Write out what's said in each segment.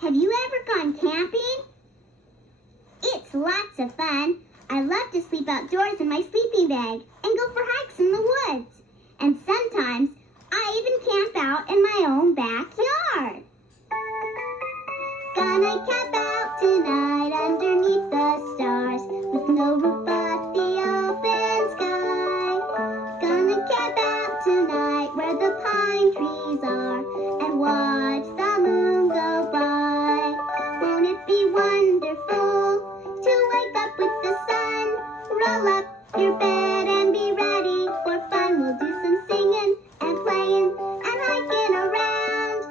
Have you ever gone camping? It's lots of fun. I love to sleep outdoors in my sleeping bag and go for hikes in the woods. And sometimes I even camp out in my own backyard. Gonna camp out tonight underneath the stars with no roof but the open sky. Gonna camp out tonight where the pine trees are and watch the moon go by. Won't it be wonderful to wake up with the sun? Roll up your bed and be ready for fun. We'll do some singing and playing and hiking around,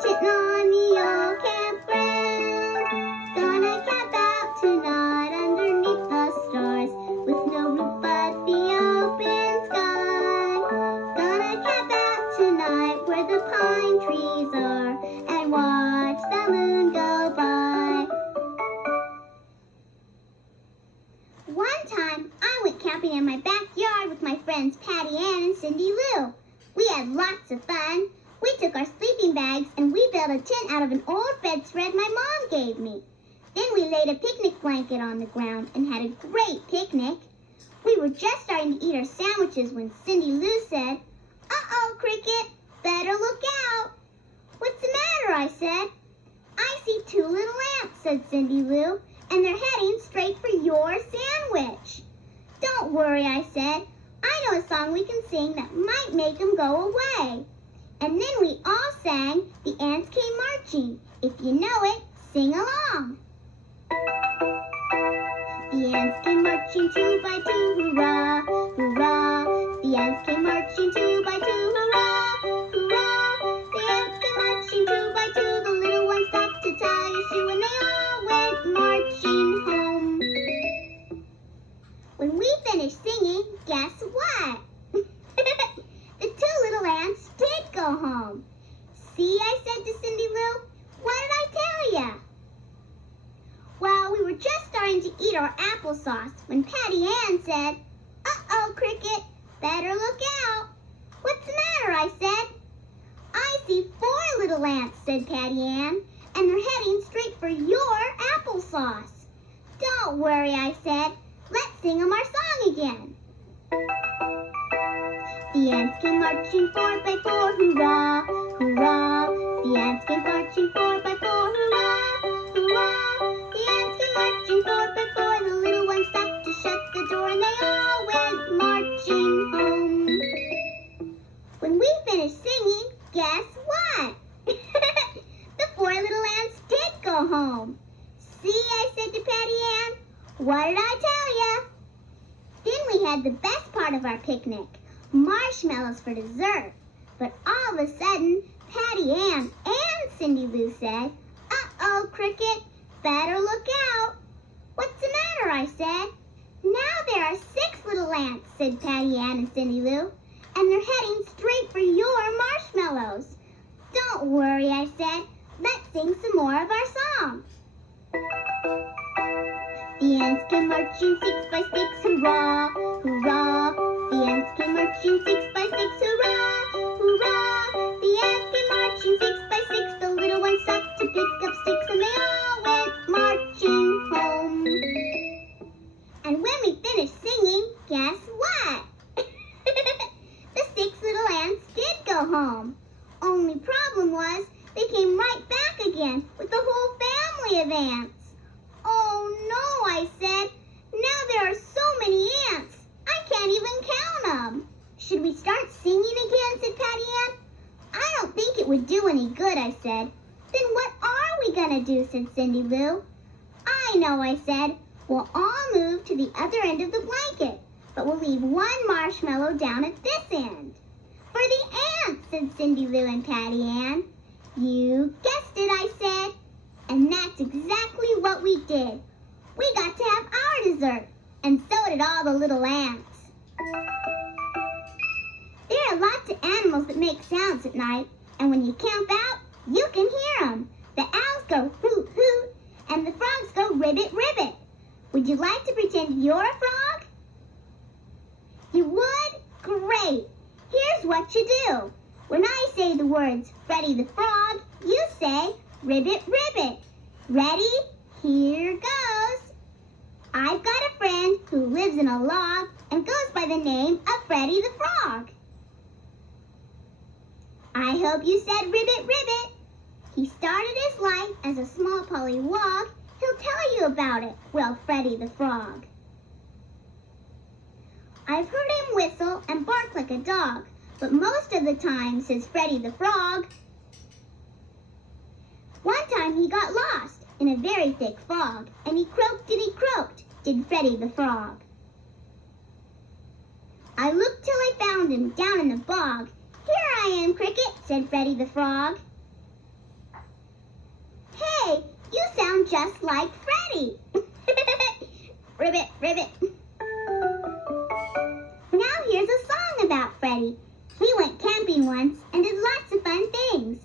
sitting on the old campground. Gonna camp out tonight underneath the stars with no roof but the open sky. Gonna camp out tonight where the pine trees are and watch the moon go by. One time, I went camping in my backyard with my friends Patty Ann and Cindy Lou. We had lots of fun. We took our sleeping bags and we built a tent out of an old bedspread my mom gave me. Then we laid a picnic blanket on the ground and had a great picnic. We were just starting to eat our sandwiches when Cindy Lou said, "Uh-oh, Cricket, better look out." "What's the matter?" I said. "I see two little ants," said Cindy Lou, "and they're heading straight for your sandwich." "Don't worry," I said. "I know a song we can sing that might make them go away." And then we all sang "The Ants Came Marching." If you know it, sing along. The ants came marching two by two, hurrah, hurrah. The ants came marching two by two, hurrah, hurrah. The ants came marching two by two. The little ones stopped to tie a shoe and they all went marching home. When we finished singing, guess what? The two little ants did go home. "See," I said to Cindy Lou, "what did I tell ya?" Well, we were just starting to eat our applesauce when Patty Ann said, "Uh-oh, Cricket, better look out." "What's the matter?" I said. "I see four little ants," said Patty Ann, "and they're heading straight for your applesauce." "Don't worry," I said. "Let's sing them our song again." The ants came marching four by four, hurrah, hurrah. The ants came marching four by four, hurrah, hurrah. The ants came marching four by four. The little ones stopped to shut the door and they all went marching home. When we finished singing, guess what? The four little ants did go home. "See," I said to Patty Ann, "what did I tell ya?" Then we had the best part of our picnic, marshmallows for dessert. But all of a sudden, Patty Ann and Cindy Lou said, "Uh-oh, Cricket, better look out." "What's the matter?" I said. "Now there are six little ants," said Patty Ann and Cindy Lou, "and they're heading straight for your marshmallows." "Don't worry," I said. "Let's sing some more of our song." The ants came marching six by six, hurrah, hurrah. The ants came marching six by six, hurrah, hurrah. The ants came marching six by six. The little ones stopped to pick up sticks and they all went marching home. And when we finished singing, guess what? The six little ants did go home. Only problem was they came right back again with the whole family of ants. "Oh no," I said. "Now there are so many ants. I can't even count them." "Should we start singing again?" said Patty Ann. "I don't think it would do any good," I said. "Then what are we going to do?" said Cindy Lou. "I know," I said. "We'll all move to the other end of the blanket, but we'll leave one marshmallow down at this end." "For the ants," said Cindy Lou and Patty Ann. "You guessed it," I said. And that's exactly what we did. We got to have our dessert, and so did all the little ants. There are lots of animals that make sounds at night, and when you camp out, you can hear them. The owls go hoot hoot, and the frogs go ribbit ribbit. Would you like to pretend you're a frog? You would? Great! Here's what you do. When I say the words Freddy the Frog, you say Ribbit, ribbit. Ready? Here goes. I've got a friend who lives in a log and goes by the name of Freddy the Frog. I hope you said ribbit, ribbit. He started his life as a small pollywog. He'll tell you about it, will Freddy the Frog. I've heard him whistle and bark like a dog, but most of the time, says Freddy the Frog. One time he got lost in a very thick fog, and he croaked, did Freddy the Frog. I looked till I found him down in the bog. Here I am, Cricket, said Freddy the Frog. Hey, you sound just like Freddy. Ribbit, ribbit. Now here's a song about Freddy. He went camping once and did lots of fun things.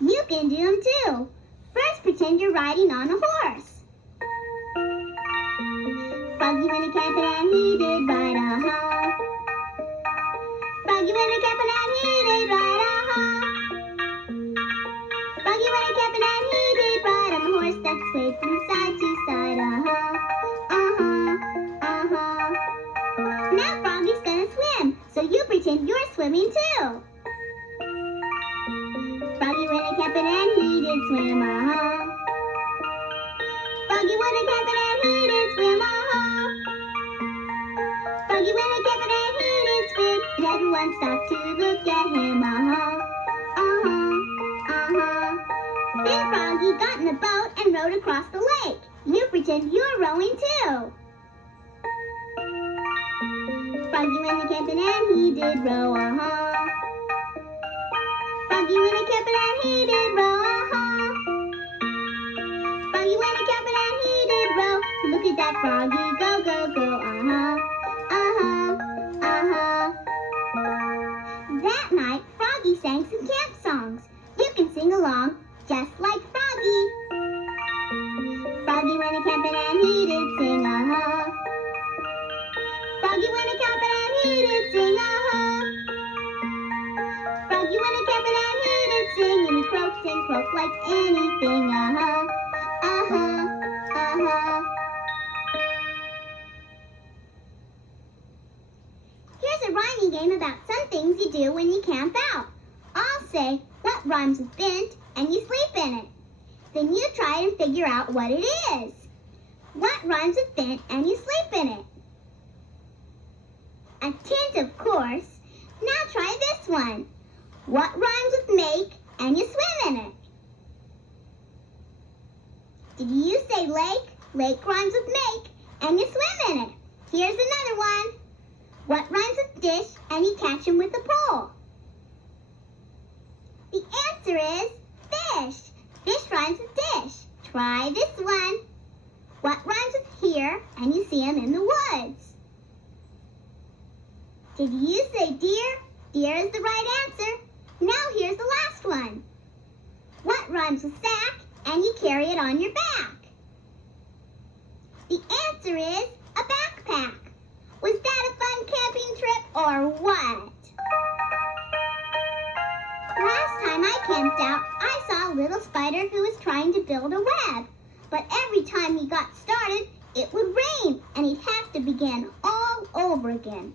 You can do them too. First, pretend you're riding on a horse. Froggy went a camping and he did ride a-ha. Froggy went a camping and he did ride a-ha. Froggy went a camping and he did ride on a horse that swayed from side to side. Now Froggy's gonna swim, so you pretend you're swimming too. Froggy went a camping and he did swim, Froggy went a camping and he did swim, Froggy went a camping and he did swim, and everyone stopped to look at him, Then Froggy got in a boat and rowed across the lake. You pretend you're rowing too. Froggy went a camping and he did row, Froggy went a camping and he did row, Froggy went a camping and he did row. Look at that Froggy go, go, go, That night, Froggy sang some camp songs. You can sing along just like Froggy. Froggy went a camping and he did sing, Froggy went a camping and he did sing, Froggy went a camping and he did sing, and he croaked and croaked like anything, Here's a rhyming game about some things you do when you camp out. I'll say what rhymes with bent, and you sleep in it. Then you try and figure out what it is. What rhymes with bent, and you sleep in it? A tent, of course. Now try this one. What rhymes with make, and you swim in it? Did you say lake? Lake rhymes with make, and you swim in it. Here's another one. What rhymes with dish, and you catch him with a pole? The answer is fish. Fish rhymes with dish. Try this one. What rhymes with here, and you see him in the woods? Did you say deer? Deer is the right answer. Now here's the last one. What rhymes with sack, and you carry it on your back? The answer is a backpack. Was that a fun camping trip or what? Last time I camped out, I saw a little spider who was trying to build a web. But every time he got started, it would rain, and he'd have to begin all over again.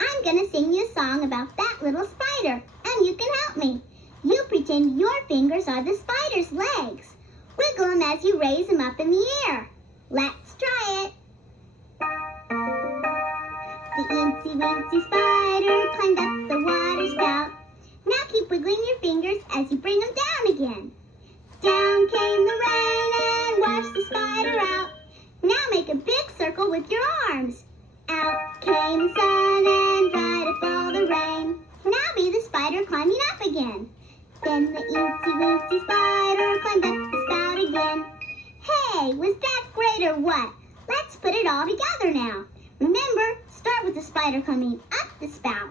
I'm going to sing you a song about that little spider, and you can help me. You pretend your fingers are the spider's legs. Wiggle them as you raise them up in the air. Let's try it. The incy wincy spider climbed up the water spout. Now keep wiggling your fingers as you bring them down again. Down came the rain and washed the spider out. Now make a big circle with your arms. Out came the sun and dried up all the rain. Now be the spider climbing up again. Then the incy wincy spider climbed up the spout again. Hey, was that great or what? Let's put it all together now. Remember, start with the spider coming up the spout.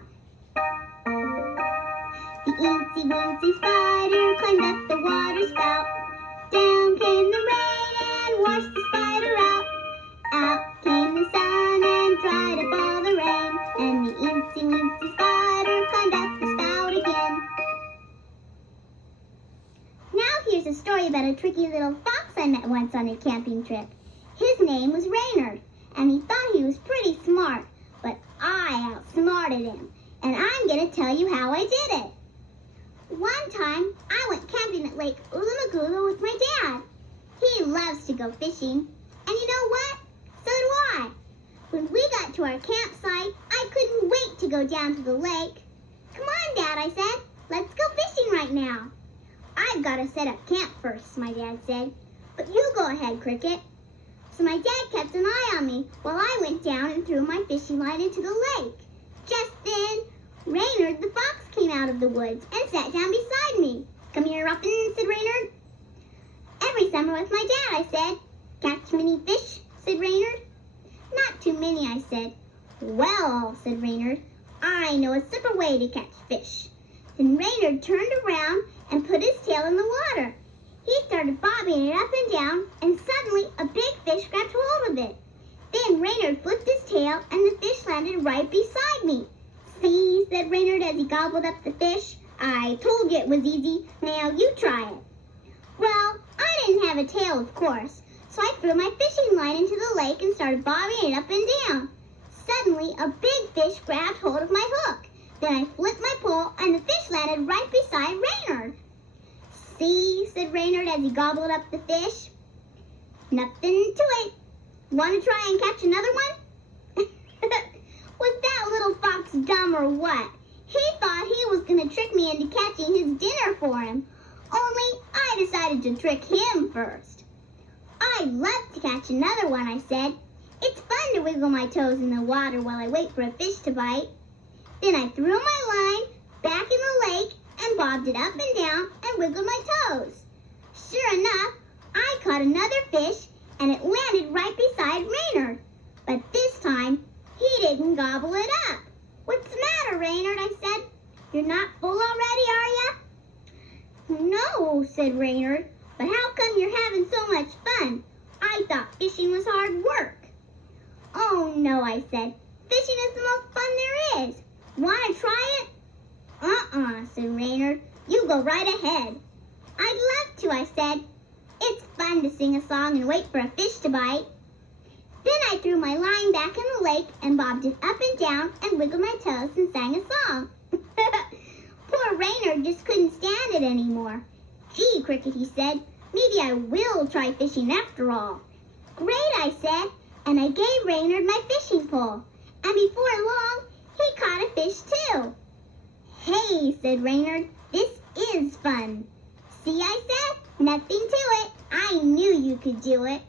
The incy wincy spider climbed up the water spout. Down came the rain and washed the spider out. Out came the sun and dried up all the rain. And the incy wincy spider climbed up the spout again. Now here's a story about a tricky little fox I met once on a camping trip. His name was Reynard, and he thought he was pretty smart, but I outsmarted him, and I'm going to tell you how I did it. One time, I went camping at Lake Ulamagula with my dad. He loves to go fishing, and you know what? So do I. When we got to our campsite, I couldn't wait to go down to the lake. Come on, Dad, I said. Let's go fishing right now. I've got to set up camp first, my dad said. But you go ahead, Cricket. So my dad kept an eye on me while I went down and threw my fishing line into the lake. Just then, Reynard the fox came out of the woods and sat down beside me. Come here, Ruffin, said Reynard. Every summer with my dad, I said. Catch many fish, said Reynard. Not too many, I said. Well, said Reynard, I know a simple way to catch fish. Then Reynard turned around and put his tail in the water. He started bobbing it up and down, and suddenly a big fish grabbed hold of it. Then Reynard flipped his tail, and the fish landed right beside me. See, said Reynard as he gobbled up the fish. I told you it was easy. Now you try it. Well, I didn't have a tail, of course, so I threw my fishing line into the lake and started bobbing it up and down. Suddenly, a big fish grabbed hold of my hook. Then I flipped my pole, and the fish landed right beside Reynard. See, said Reynard as he gobbled up the fish. Nothing to it. Want to try and catch another one? Was that little fox dumb or what? He thought he was going to trick me into catching his dinner for him. Only I decided to trick him first. I'd love to catch another one, I said. It's fun to wiggle my toes in the water while I wait for a fish to bite. Then I threw my line back in the lake and bobbed it up and down and wiggled my toes. Sure enough, I caught another fish and it landed right beside Reynard. But this time, he didn't gobble it up. What's the matter, Reynard? I said. You're not full already, are you? No, said Reynard. But how come you're having so much fun? I thought fishing was hard work. Oh, no, I said. Fishing is the most fun there is. Want to try it? Said Reynard. You go right ahead. I'd love to, I said. It's fun to sing a song and wait for a fish to bite. Then I threw my line back in the lake and bobbed it up and down and wiggled my toes and sang a song. Poor Reynard just couldn't stand it anymore. Gee, Cricket, he said, maybe I will try fishing after all. Great, I said, and I gave Reynard my fishing pole. And before long, he caught a fish too. Hey, said Reynard, this is fun. See, I said, nothing to it. I knew you could do it.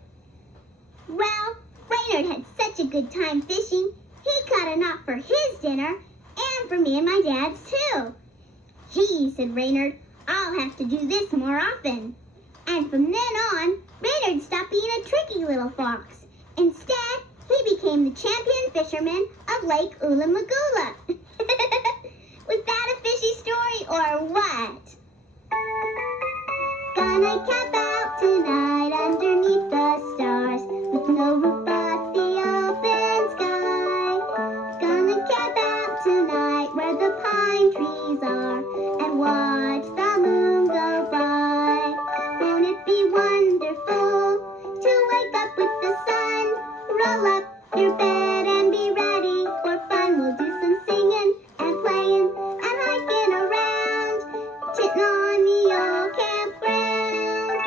Well, Reynard had such a good time fishing, he caught enough for his dinner and for me and my dad's too. Gee, said Reynard, I'll have to do this more often. And from then on, Reynard stopped being a tricky little fox. Instead, he became the champion fisherman of Lake Ulamagula. Was that a fishy story or what? Gonna camp out tonight underneath the stars with no roof but the open sky. Gonna camp out tonight where the pine trees are and watch the moon go by. Won't it be wonderful to wake up with the sun? Roll up your bed and be ready for fun. We'll do some singing and playing and hiking around, sitting on the old campground.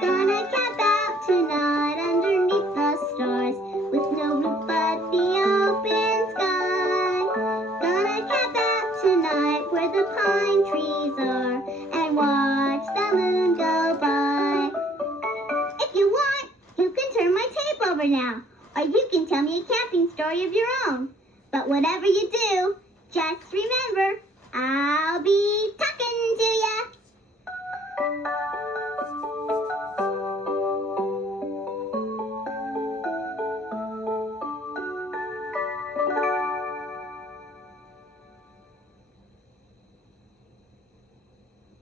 Gonna camp out tonight underneath the stars with no roof but the open sky. Gonna camp out tonight where the pine trees are and watch the moon go by. If you want, you can turn my tape over now, or you can tell me a camping story of your own. But whatever you do, just remember, I'll be